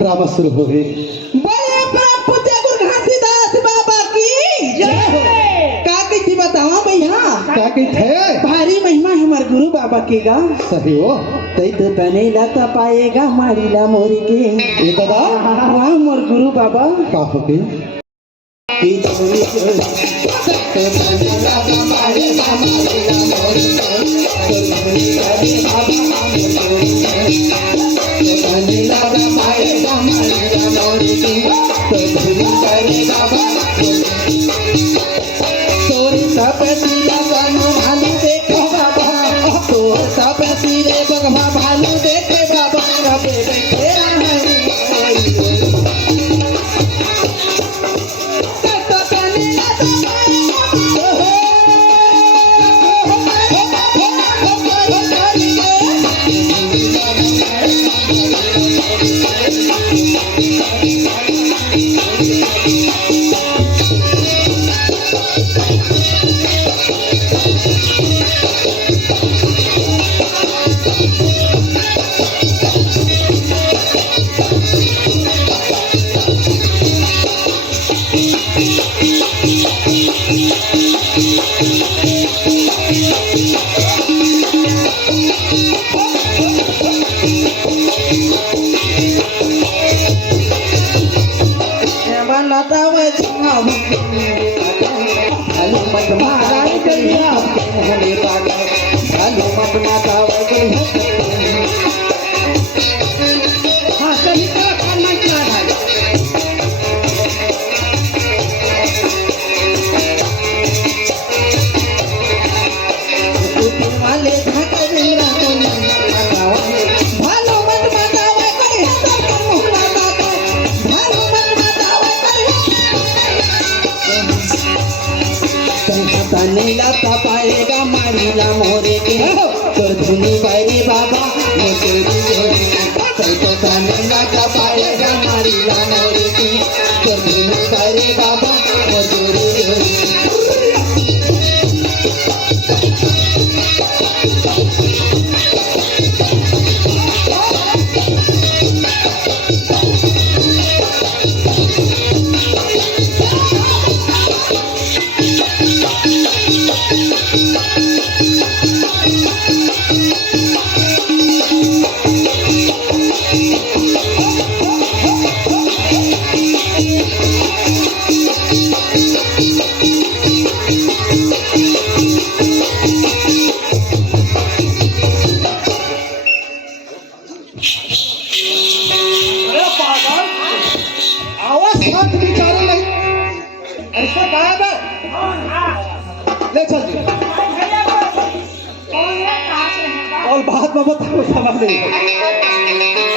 ड्रामा शुरू हो गई। बड़े पूज्य गुरु घासीदास बाबा की जय हो। का कहती बतावा भैया? का कहते? भारी महिमा हमार गुरु बाबा के गा। सही हो। तई तो तनेला त पाएगा मारीला मोरी के। ये दादा हाँ मोर गुरु बाबा का हो गई? भालू देखे बाबा बैठे तनेला तपाएगा मारीला मोरे के कर धुनी बारे बाबा मोरे तो तनेला तपाएगा मारीला मोरे के कर धुनी बारे बाबा मोरे अरे पागल, आवाज शांत बिचारे नहीं, ऐसा गायब है। ले चल जी। और बात में बता दे।